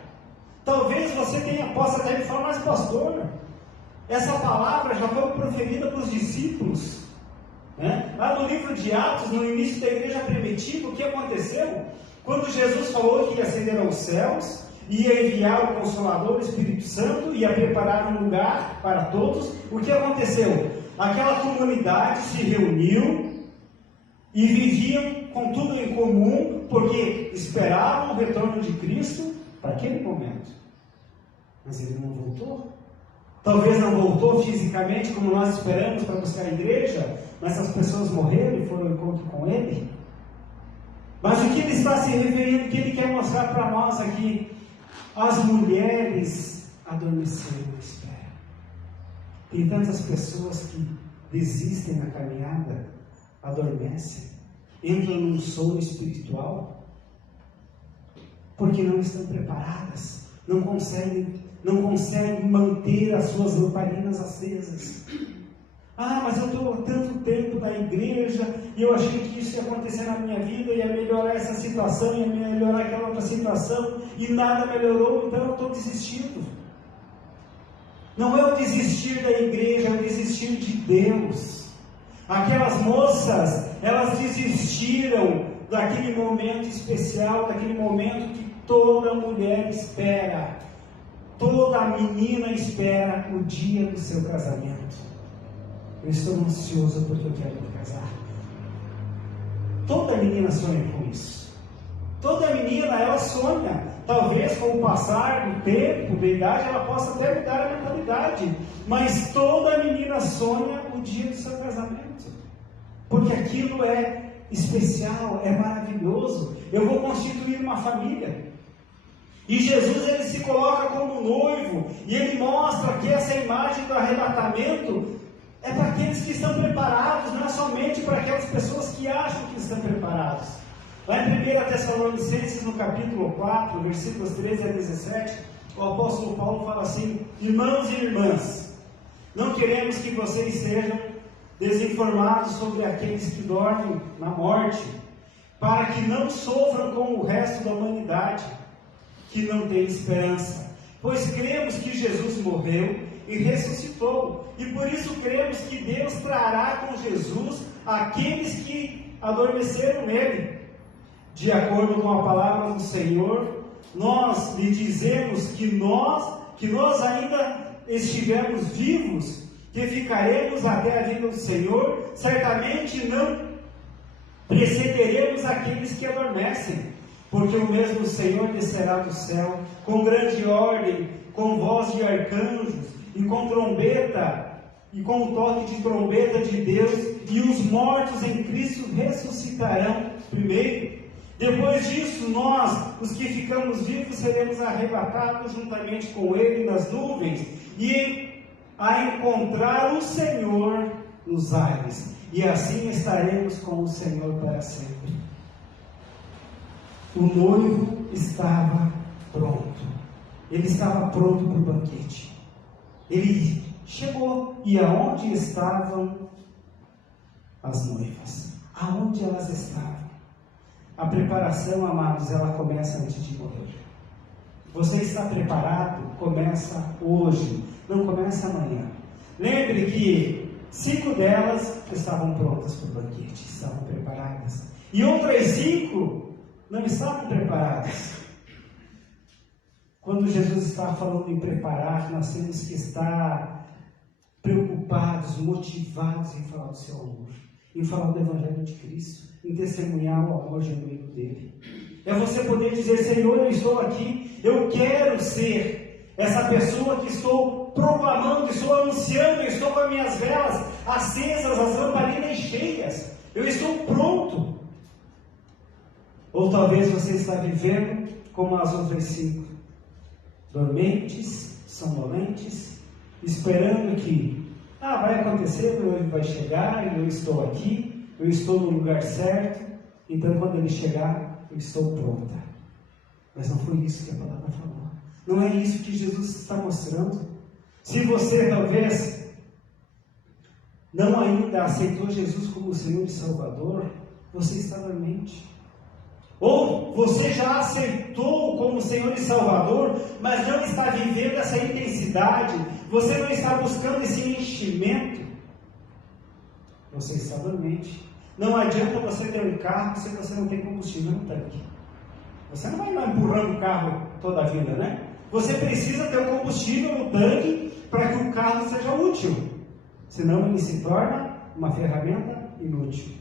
Talvez você possa até me falar, mas pastor, essa palavra já foi proferida para os discípulos, né? Lá no livro de Atos, no início da igreja primitiva, o que aconteceu? Quando Jesus falou que ia ascender aos céus, ia enviar o Consolador, o Espírito Santo, ia preparar um lugar para todos, o que aconteceu? Aquela comunidade se reuniu e viviam com tudo em comum, porque esperavam o retorno de Cristo para aquele momento. Mas ele não voltou. Talvez não voltou fisicamente como nós esperamos para buscar a igreja, mas as pessoas morreram e foram ao encontro com ele. Mas o que ele está se referindo, o que ele quer mostrar para nós aqui? As mulheres adormeceram na espera. Tem tantas pessoas que desistem na caminhada, adormecem, entram num sono espiritual, porque não estão preparadas, não conseguem manter as suas lamparinas acesas. Ah, mas eu estou há tanto tempo na igreja e eu achei que isso ia acontecer na minha vida, ia melhorar essa situação, ia melhorar aquela outra situação, e nada melhorou, então eu estou desistindo. Não é o desistir da igreja, é o desistir de Deus. Aquelas moças, elas desistiram daquele momento especial, daquele momento que toda mulher espera, toda menina espera o dia do seu casamento. Eu estou ansioso porque eu quero me casar. Toda menina sonha com isso. Toda menina, ela sonha. Talvez com o passar do tempo, da idade, ela possa até mudar a mentalidade. Mas toda menina sonha o dia do seu casamento. Porque aquilo é especial, é maravilhoso. Eu vou constituir uma família. E Jesus, ele se coloca como noivo. E ele mostra que essa imagem do arrebatamento é para aqueles que estão preparados, não é somente para aquelas pessoas que acham que estão preparados. Lá em 1 Tessalonicenses, no capítulo 4, versículos 13 a 17, o apóstolo Paulo fala assim: irmãos e irmãs, não queremos que vocês sejam desinformados sobre aqueles que dormem na morte, para que não sofram como o resto da humanidade, que não tem esperança. Pois cremos que Jesus morreu e ressuscitou, e por isso cremos que Deus trará com Jesus aqueles que adormeceram nele. De acordo com a palavra do Senhor, nós lhe dizemos que nós ainda estivermos vivos, que ficaremos até a vinda do Senhor, certamente não precederemos aqueles que adormecem, porque o mesmo Senhor descerá do céu com grande ordem, com voz de arcanjos, e com trombeta, e com o toque de trombeta de Deus, e os mortos em Cristo ressuscitarão primeiro. Depois disso, nós, os que ficamos vivos, seremos arrebatados juntamente com Ele nas nuvens, e a encontrar o Senhor nos ares, e assim estaremos com o Senhor para sempre. O noivo estava pronto, ele estava pronto para o banquete. Ele chegou, e aonde estavam as noivas? Aonde elas estavam? A preparação, amados, ela começa antes de morrer. Você está preparado? Começa hoje, não começa amanhã. Lembre que 5 delas estavam prontas para o banquete, estavam preparadas. E outras 5 não estavam preparadas. Quando Jesus está falando em preparar, nós temos que estar preocupados, motivados em falar do seu amor, em falar do Evangelho de Cristo, em testemunhar o amor genuíno dele. É você poder dizer: Senhor, eu estou aqui, eu quero ser essa pessoa que estou proclamando, estou anunciando, eu estou com as minhas velas acesas, as lamparinas cheias, eu estou pronto. Ou talvez você está vivendo como as outras 5. Dormentes, sonolentes, esperando que, vai acontecer, meu noivo vai chegar, eu estou aqui, eu estou no lugar certo, então quando ele chegar, eu estou pronta. Mas não foi isso que a palavra falou. Não é isso que Jesus está mostrando. Se você talvez não ainda aceitou Jesus como Senhor e Salvador, você está dormente. Ou você já aceitou como Senhor e Salvador, mas não está vivendo essa intensidade, você não está buscando esse enchimento, você está dormente. Não adianta você ter um carro se você não tem combustível no tanque. Você não vai lá empurrando o carro toda a vida, né? Você precisa ter um combustível no tanque para que o carro seja útil. Senão ele se torna uma ferramenta inútil.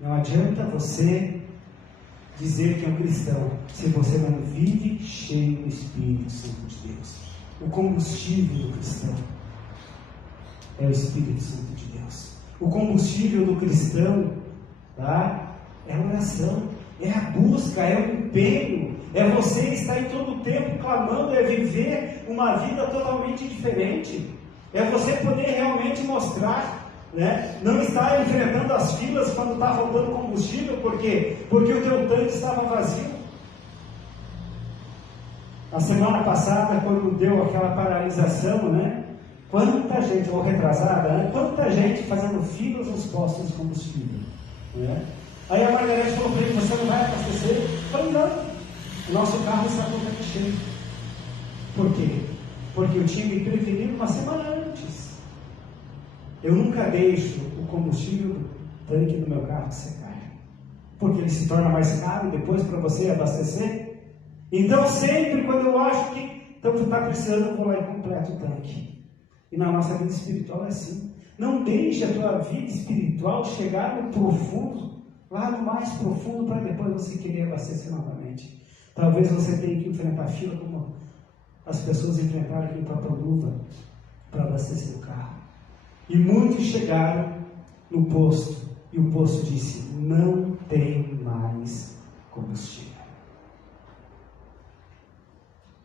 Não adianta você dizer que é um cristão se você não vive cheio do Espírito Santo de Deus. O combustível do cristão é o Espírito Santo de Deus. O combustível do cristão, tá? É a oração, é a busca, é o empenho, é você estar em todo o tempo clamando, é viver uma vida totalmente diferente, é você poder realmente mostrar, né? Não estar enfrentando as filas quando está faltando combustível, por quê? Porque o teu tanque estava vazio. A semana passada, quando deu aquela paralisação, né? Quanta gente, ou retrasada, né? Quanta gente fazendo filas nos postos de combustível, né? Aí a Margarete falou para ele: você não vai abastecer? Eu falei: não, o nosso carro está totalmente cheio. Por quê? Porque eu tinha me prevenido uma semana antes. Eu nunca deixo o combustível do tanque do meu carro secar, porque ele se torna mais caro depois para você abastecer. Então sempre quando eu acho que está precisando, eu vou lá e completo o tanque. E na nossa vida espiritual é assim. Não deixe a tua vida espiritual chegar no profundo, lá no mais profundo, para depois você querer abastecer novamente. Talvez você tenha que enfrentar fila como as pessoas enfrentaram aqui em Papaluva para abastecer o carro. E muitos chegaram no posto e o posto disse: não tem mais combustível.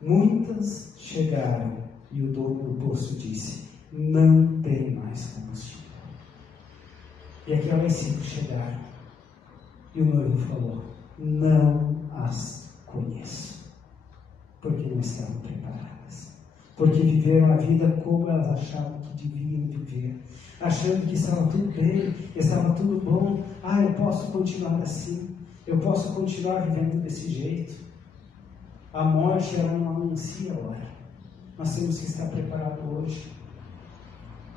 Muitas chegaram e o dono do posto disse: não tem mais combustível. E aquelas 5 chegaram e o noivo falou: não as conheço, porque não estavam preparadas, porque viveram a vida como elas achavam que deviam viver, achando que estava tudo bem, estava tudo bom. Eu posso continuar assim, eu posso continuar vivendo desse jeito. A morte, ela não anuncia a hora. Nós temos que estar preparados hoje.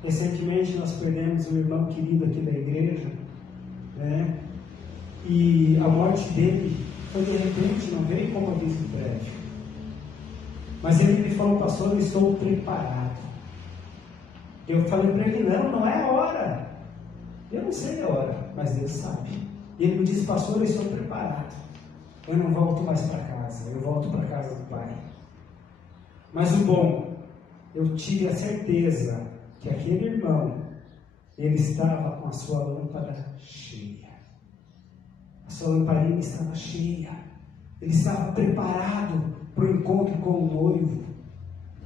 Recentemente nós perdemos um irmão querido aqui da igreja, né? E a morte dele foi de repente, não veio como aviso prévio. Mas ele me falou: pastor, eu estou preparado. Eu falei para ele: não é a hora. Eu não sei a hora, mas Deus sabe. E ele me disse: pastor, eu estou preparado. Eu não volto mais para casa, eu volto para a casa do Pai. Mas o bom, eu tive a certeza que aquele irmão, ele estava com a sua lâmpada cheia. A sua lamparina estava cheia. Ele estava preparado para o encontro com o noivo.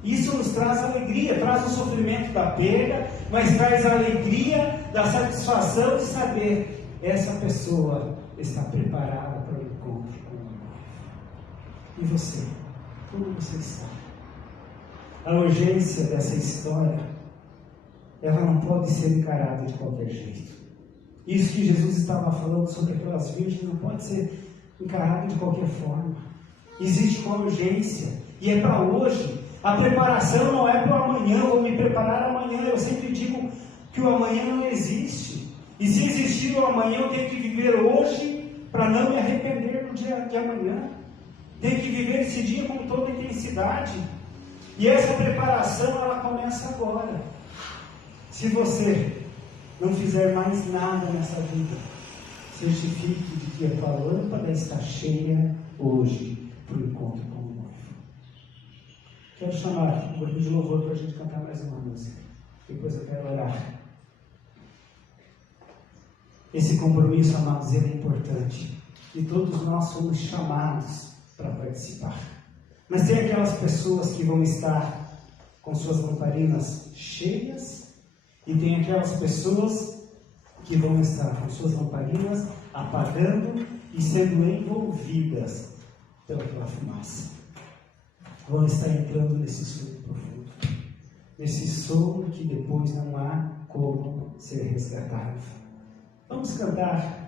Isso nos traz alegria, traz o sofrimento da perda, mas traz a alegria da satisfação de saber: essa pessoa está preparada para o encontro com o noivo. E você? Como você está? A urgência dessa história, ela não pode ser encarada de qualquer jeito. Isso que Jesus estava falando sobre aquelas virgens não pode ser encarado de qualquer forma. Existe uma urgência, e é para hoje. A preparação não é para o amanhã, vou me preparar amanhã. Eu sempre digo que o amanhã não existe. E se existir o amanhã, eu tenho que viver hoje para não me arrepender no dia de amanhã. Tenho que viver esse dia com toda intensidade. E essa preparação, ela começa agora. Se você não fizer mais nada nessa vida, certifique de que a tua lâmpada está cheia hoje para o encontro com o noivo. Quero chamar o grupo de louvor para a gente cantar mais uma música. Depois eu quero orar. Esse compromisso, amados, ele é importante. E todos nós somos chamados para participar. Mas tem aquelas pessoas que vão estar com suas lamparinas cheias, e tem aquelas pessoas que vão estar com suas lamparinas apagando e sendo envolvidas pela fumaça. Vão estar entrando nesse sono profundo, nesse sono que depois não há como ser resgatado. Vamos cantar.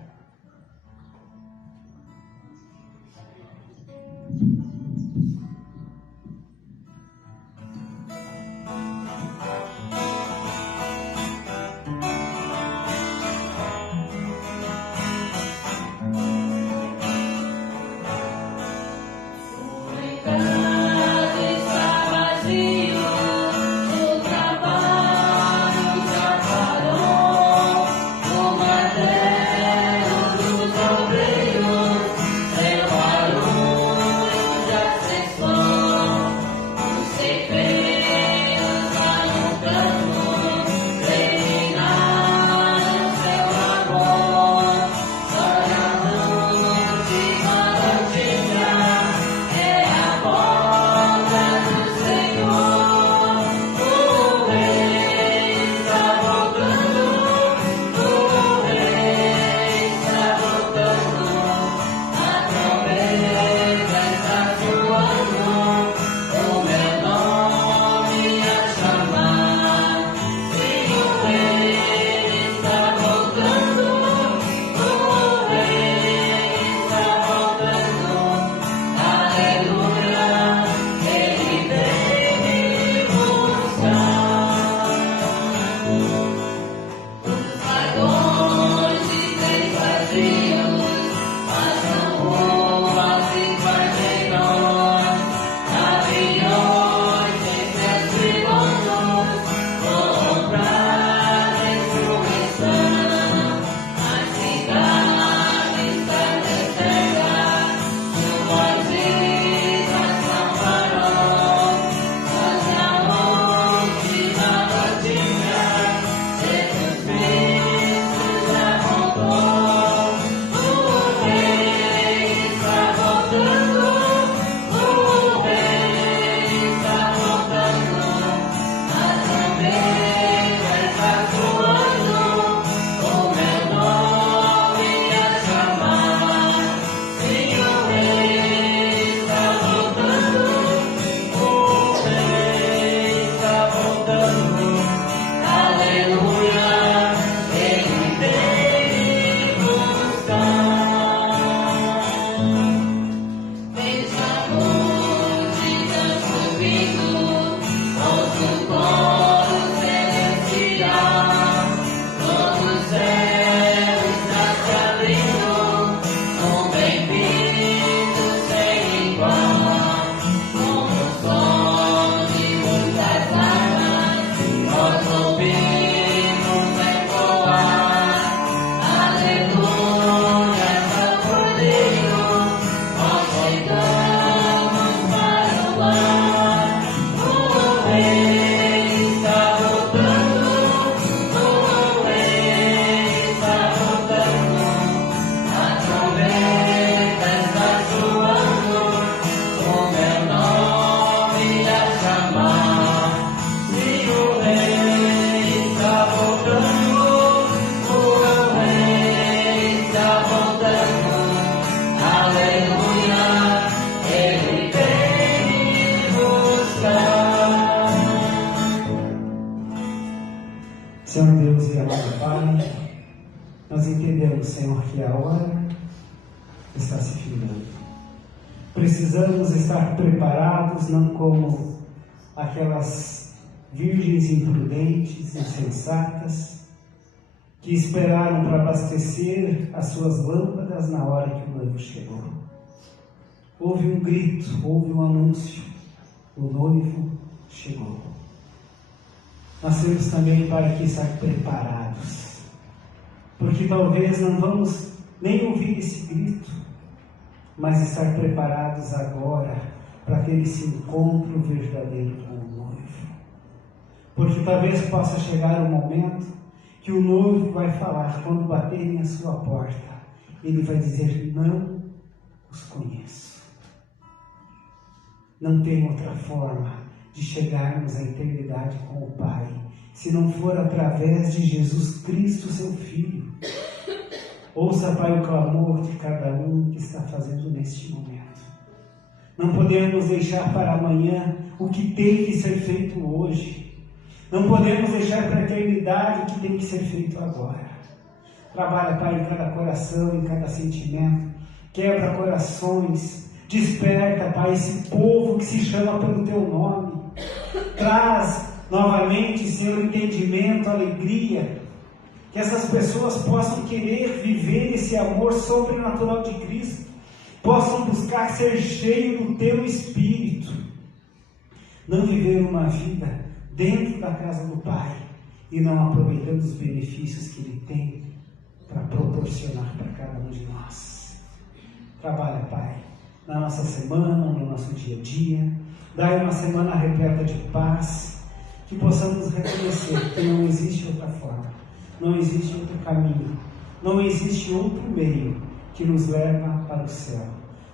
Senhor Deus e amado Pai, nós entendemos, Senhor, que a hora está se findando. Precisamos estar preparados, não como aquelas virgens imprudentes, insensatas, que esperaram para abastecer as suas lâmpadas na hora que o noivo chegou. Houve um grito, houve um anúncio, o noivo chegou. Nós temos também para que estar preparados, porque talvez não vamos nem ouvir esse grito, mas estar preparados agora para ter esse encontro verdadeiro com o noivo. Porque talvez possa chegar um momento que o noivo vai falar, quando baterem a sua porta, ele vai dizer: não os conheço. Não tem outra forma de chegarmos à eternidade com o Pai, se não for através de Jesus Cristo, seu Filho. Ouça, Pai, o clamor de cada um que está fazendo neste momento. Não podemos deixar para amanhã o que tem que ser feito hoje. Não podemos deixar para a eternidade o que tem que ser feito agora. Trabalha, Pai, em cada coração, em cada sentimento. Quebra corações. Desperta, Pai, esse povo que se chama pelo Teu nome. Traz novamente, Senhor, entendimento, alegria. Que essas pessoas possam querer viver esse amor sobrenatural de Cristo. Possam buscar ser cheios do Teu Espírito. Não viver uma vida dentro da casa do Pai e não aproveitando os benefícios que Ele tem para proporcionar para cada um de nós. Trabalha, Pai, na nossa semana, no nosso dia a dia. Dai uma semana repleta de paz, que possamos reconhecer que não existe outra forma, não existe outro caminho, não existe outro meio que nos leva para o céu,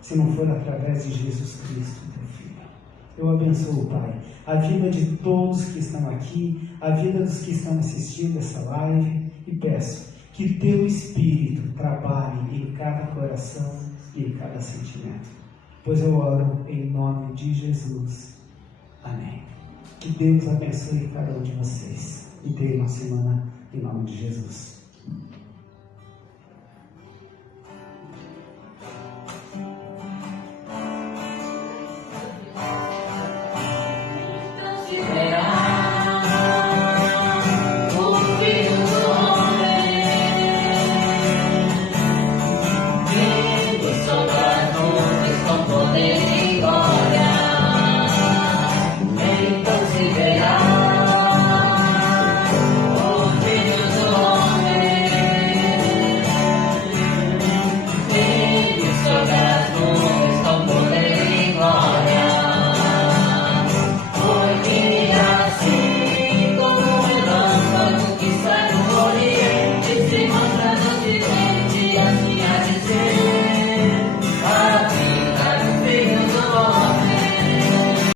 se não for através de Jesus Cristo, Teu Filho. Eu abençoo, Pai, a vida de todos que estão aqui, a vida dos que estão assistindo essa live, e peço que Teu Espírito trabalhe em cada coração e em cada sentimento. Pois eu oro em nome de Jesus. Amém. Que Deus abençoe cada um de vocês e tenha uma semana em nome de Jesus. Então,